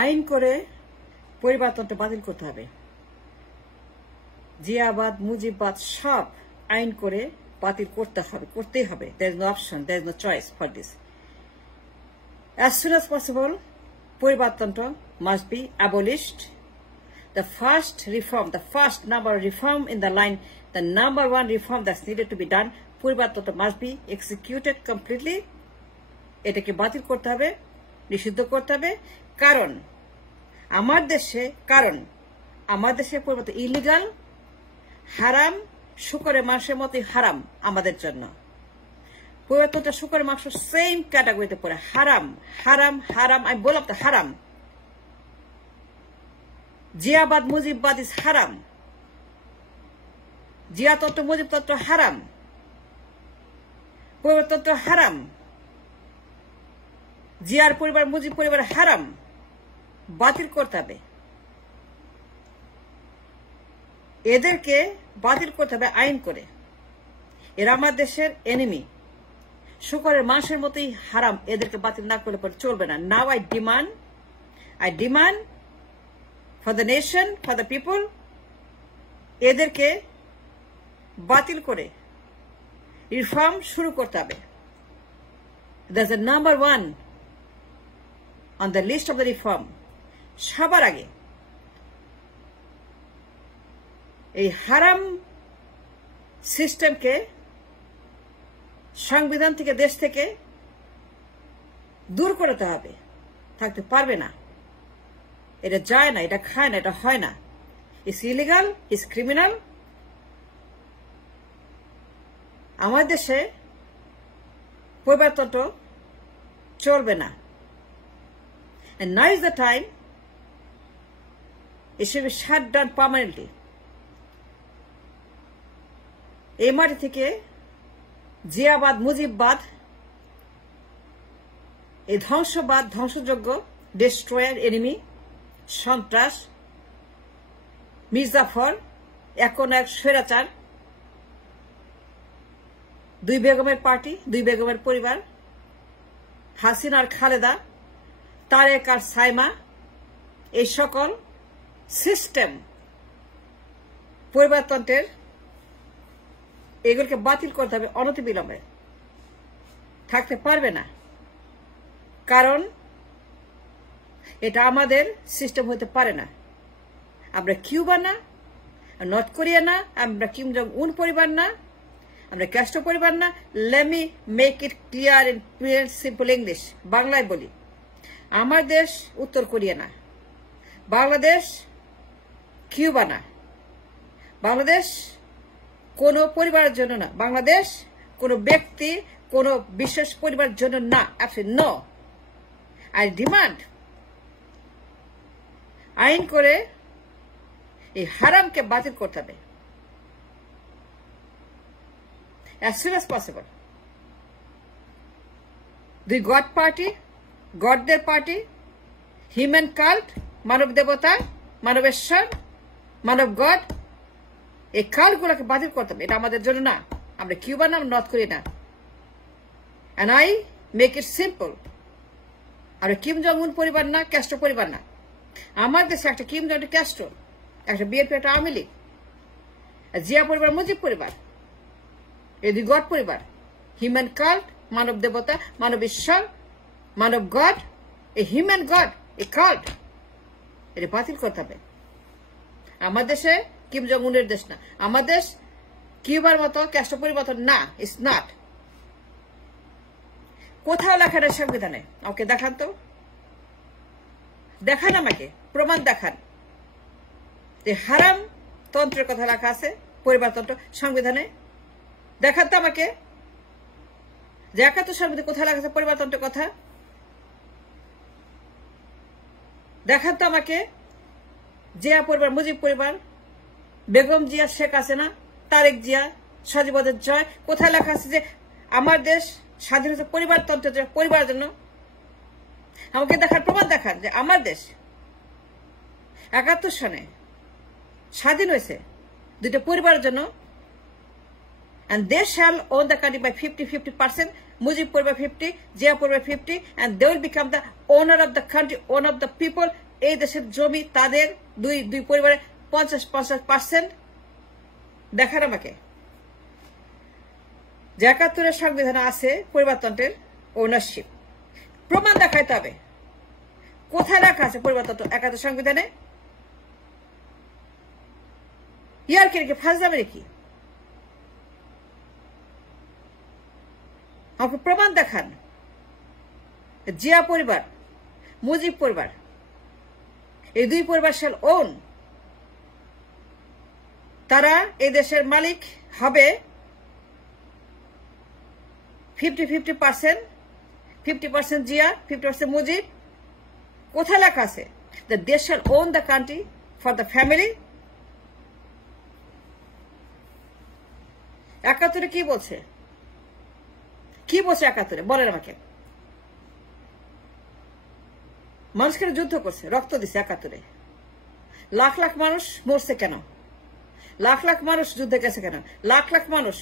আইন করে পরিবারতন্ত্র বাতিল করতে হবে। জিয়াবাদ মুজিববাদ সব আইন করে বাতিল করতেই হবে। There is no option, there is no choice for this. As soon as possible, পরিবারতন্ত্র must be abolished. The first reform, the first number reform in the line, the number one reform that's needed to be done, পরিবারতন্ত্র must be executed completely. এটাকে বাতিল করতে হবে, নিষিদ্ধ করতে হবে। কারণ আমার দেশে পরিবর্তন ইলিগাল, হারাম, শুকরের মাংসের মতোই হারাম আমাদের জন্য। পরিবর্তনটা শুকরের মাংস সেম ক্যাটাগরিতে পড়ে। হারাম হারাম হারাম, আমি বললাম তো হারাম। জিয়াবাদ মুজিববাদ ইজ হারাম। জিয়াতন্ত্র মুজিবতন্ত্র হারাম, পরিবর্তনতন্ত্র হারাম, জিয়ার পরিবার মুজিব পরিবার হারাম। বাতিল করতে হবে, এদেরকে বাতিল করতে হবে আইন করে। এরা আমার দেশের এনিমি, শুকরের মাংসের মতোই হারাম। এদেরকে বাতিল না করলে পরে চলবে না। Now I demand for the nation, for the people, এদেরকে বাতিল করে রিফর্ম শুরু করতে হবে। That's the number one on the list of the reform. সবার আগে এই হারাম সিস্টেমকে সংবিধান থেকে, দেশ থেকে দূর করতে হবে। থাকতে পারবে না, এটা যায় না, এটা খায় না, এটা হয় না। It's illegal, it's criminal. আমার দেশে পরিবারতন্ত্র চলবে না। And now is the time it should be shut down permanently. এই মাটি থেকে জিয়াবাদ মুজিববাদ, এই ধ্বংসবাদ, ধ্বংসযোগ্য, ডেস্ট্রয়ার, এনিমি, সন্ত্রাস, মির্জাফর, এখন এক স্বৈরাচার, দুই বেগমের পার্টি, দুই বেগমের পরিবার, হাসিনা আর খালেদা, তারেক আর সাইমা, এই সকল সিস্টেম পরিবারতন্ত্রের এগুলোকে বাতিল করতে হবে অনতিবিলম্বে। থাকতে পারবে না, কারণ এটা আমাদের সিস্টেম হতে পারে না। আমরা কিউবা না, নর্থ কোরিয়া না, আমরা কিম জং উন পরিবার না, আমরা ক্যাস্ট্রো পরিবার না। Let me make it clear in plain simple English, বাংলায় বলি। আমার দেশ উত্তর কোরিয়া না, বাংলাদেশ কিউবা না, বাংলাদেশ কোন পরিবারের জন্য না, বাংলাদেশ কোন ব্যক্তি, কোন বিশেষ পরিবারের জন্য না। Absolutely no. আই ডিমান্ড আইন করে এই হারামকে বাতিল করতে হবে as soon as possible. দুই গড পার্টি, গডদের পার্টি, হিউম্যান কাল্ট, মানব দেবতা, মানবেশ্বর, মানব গড, এই কাল্টগুলোকে বাতিল করতে হবে। এটা আমাদের জন্য না। আমরা কিউবা না, নর্থ কোরিয়া না। And I make it simple. আমরা কিম জং উন পরিবার না, ক্যাস্ট্রো পরিবার না। আমার দেশে একটা কিম জং, একটা ক্যাস্ট্রো, একটা বিএনপি, একটা আওয়ামী লীগ, জিয়া পরিবার, মুজিব পরিবার, এই দুই গড পরিবার, হিউম্যান কাল্ট, মানব দেবতা, মানব ঈশ্বর, মানব গড, এই হিউম্যান গড, এই কাল্ট, এটা বাতিল করতে হবে। আমার দেশে কিম জং উনের দেশ না। আমার দেশ কিউবার মতো, ক্যাস্ট্রো পরিবার না। It's not. কোথাও লেখা নেই সংবিধানে। ওকে দেখান তো, দেখান আমাকে, প্রমাণ দেখান যে হারাম তন্ত্রের কথা লেখা আছে পরিবারতন্ত্র সংবিধানে। দেখান তো আমাকে যে ৭১ সালের মধ্যে কোথায় লেখা আছে পরিবারতন্ত্রের কথা। দেখান তো আমাকে জিয়া পরিবার, মুজিব পরিবার, বেগম জিয়া, শেখ হাসিনা, তারেক জিয়া, সজীবদের জয়, কোথায় লেখা আছে যে আমার দেশ স্বাধীন হয়েছে পরিবারতন্ত্রের, পরিবারের জন্য। আমাকে দেখার প্রমাণ দেখান যে আমার দেশ ৭১ সনে স্বাধীন হয়েছে দুইটা পরিবারের জন্য। and they shall own the country by 50%, Mujib পরিবার 50, জিয়া পরিবার 50, and they will become the owner of the country, owner of the people. এই দেশের জমি তাদের দুই পরিবারের 50% দেখার আমাকে যে ৭১ সংবিধানে আছে পরিবারতন্ত্রের ওনারশিপ, প্রমাণ দেখাইতে হবে। কোথায় লেখা আছে পরিবারতন্ত্র ৭১ সংবিধানে? ইয়ার কি ফাজলামি কি? আমাকে প্রমাণ দেখান। জিয়া পরিবার, মুজিব পরিবার, এই দুই পরিবার shall own, তারা এই দেশের মালিক হবে 50% জিয়া, 50% মুজিব। কোথায় লেখা আছে? that they shall own the country for the family। ৭১ কি বলছে? কি বলছে ৭১? বলেন আমাকে। মানুষকে যুদ্ধ করছে, রক্ত দিছে ৭১। লাখ লাখ মানুষ মরছে কেন? লাখ লাখ মানুষ যুদ্ধে গেছে কেন? লাখ লাখ মানুষ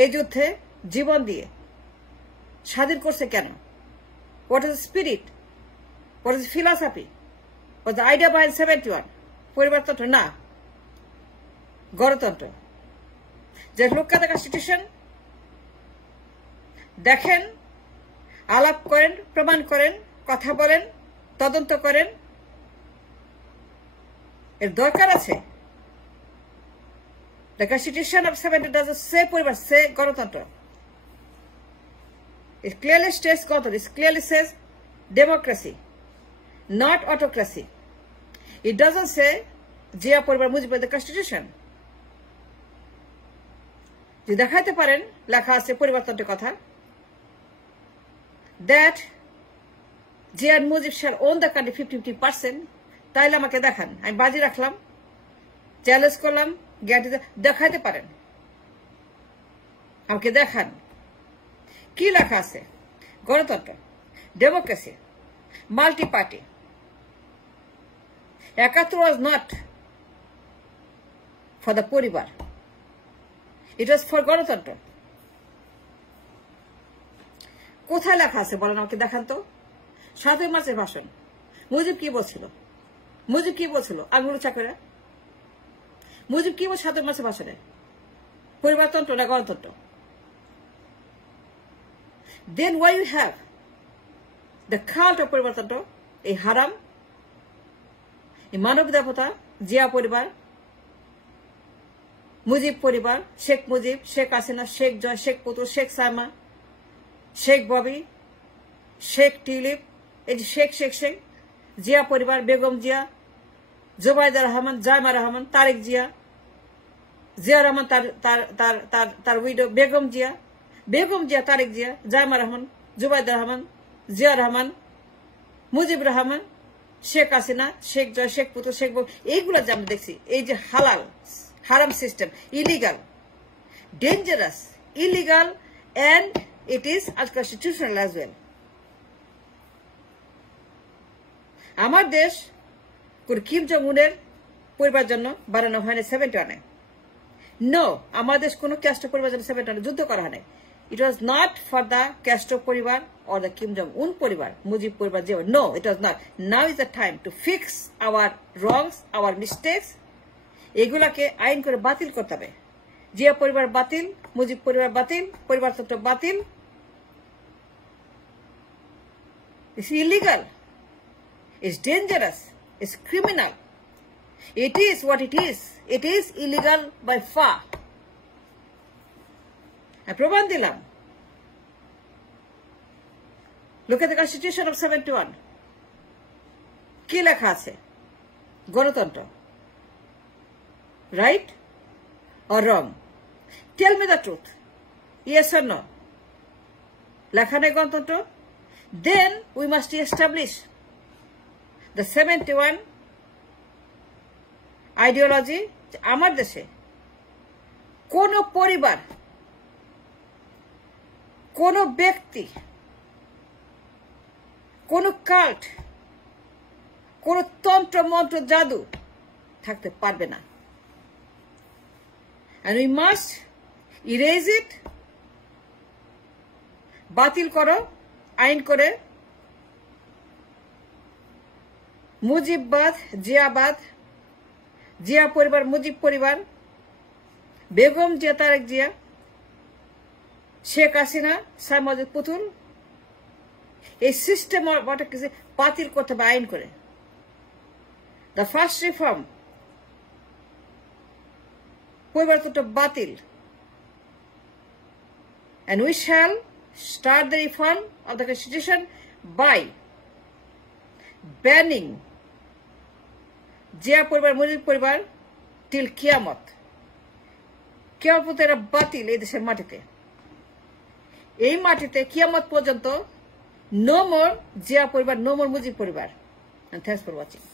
এই যুদ্ধে জীবন দিয়ে স্বাধীন করছে কেন? What is spirit? What is philosophy? What the idea behind 71? পরিবারতন্ত্র না, গণতন্ত্র। যে লোক দ্য কনস্টিটিউশন দেখেন, আলাপ করেন, প্রমাণ করেন, কথা বলেন, তদন্ত করেন, এর দরকার আছে। The Constitution of 70 doesn't say পরিবার, say গণতন্ত্র। It clearly states গণতন্ত্র, it clearly says democracy, not autocracy. It doesn't say Zia পরিবার, মুজিব পরিবার, the Constitution। যদি দেখাইতে পারেন লেখা আছে পরিবারতন্ত্রের কথা, that Zia and Mujib shall own the country 50%, তাইলে আমাকে দেখান। আমি বাজি রাখলাম, চ্যালেঞ্জ করলাম, দেখাইতে পারেন, আমাকে দেখান কি লেখা আছে। গণতন্ত্র, democracy, multi party. ৭১ was not for the পরিবার, it was for গণতন্ত্র। কোথায় লেখা আছে বলেন আমাকে, দেখান তো। ৭ই মার্চের ভাষণ। মুজিব কি বলছিল? মুজিব কি বলছিল? আঙুল চাকরা মুজিব কি বলছে ৭ই মার্চের ভাষণে? পরিবারতন্ত্র না গণতন্ত্র? Then why you have the cult of পরিবারতন্ত্র, এই হারাম, এই মানব দেবতা, জিয়া পরিবার, মুজিব পরিবার, শেখ মুজিব, শেখ হাসিনা, শেখ জয়, শেখ পুতুল, শেখ সাইমা, শেখ ববি, শেখ টিলিপ, এই যে শেখ শেখ শেখ, জিয়া পরিবার, বেগম জিয়া, জোবাইদা রহমান, জাইমা রহমান, তারেক জিয়া, জিয়া রহমান, তার উইডো বেগম জিয়া, তারেক জিয়া, জাইমা রহমান, জুবাইদা রহমান, জিয়া রহমান, মুজিব রহমান, শেখ হাসিনা, শেখ জয়, শেখ পুতুল, শেখ ববি, এইগুলো যে আমরা দেখছি, এই যে হালাল হারাম system, illegal, dangerous, illegal, and it is unconstitutional as well. আমার দেশ কোন কিম জং উনের পরিবার জন্য বানানো হয়নি 71-এ। নো, আমার দেশ কোন ক্যাস্ট্রো পরিবার জন্য 71-এ যুদ্ধ করা হয়নি। It was not for the Castro পরিবার or the Kim Jong Un পরিবার, মুজিব পরিবার যে। No, it was not. Now is the time to fix our wrongs, our mistakes. এগুলাকে আইন করে বাতিল করতে হবে। জিয়া পরিবার বাতিল, মুজিব পরিবার বাতিল, পরিবারতন্ত্র বাতিল। It's illegal. It's dangerous. It's criminal. It is what it is. It is illegal by far. আমি প্রমাণ দিলাম। Look at the Constitution of 71. কি লেখা আছে? গণতন্ত্র। Right or wrong? Tell me the truth. Yes or no? লেখা নেই গণতন্ত্র? Then we must establish the 71 ideology। আমার দেশে কোন পরিবার, কোন ব্যক্তি, কোন কাল্ট, কোন তন্ত্র মন্ত্র জাদু থাকতে পারবে না। and we must erase it, বাতিল করো আইন করে মুজিববাদ, জিয়াবাদ, জিয়া পরিবার, মুজিব পরিবার, বেগম জিয়া, তারেক জিয়া, শেখ হাসিনা, সাইমুদ পুতুল, এই সিস্টেম বাতিল করতে হবে আইন করে। দ্য ফার্স্ট রিফর্ম, পরিবর্তনটা বাতিল, and we shall start the reform of the constitution by banning Zia পরিবার, মুজিব পরিবার till কিয়ামত। কিয়ামত এরা বাতিল এই দেশের মাটিতে, এই মাটিতে কিয়ামত পর্যন্ত নো মোর জিয়া পরিবার, নো মোর মুজিব পরিবার। And thanks for watching.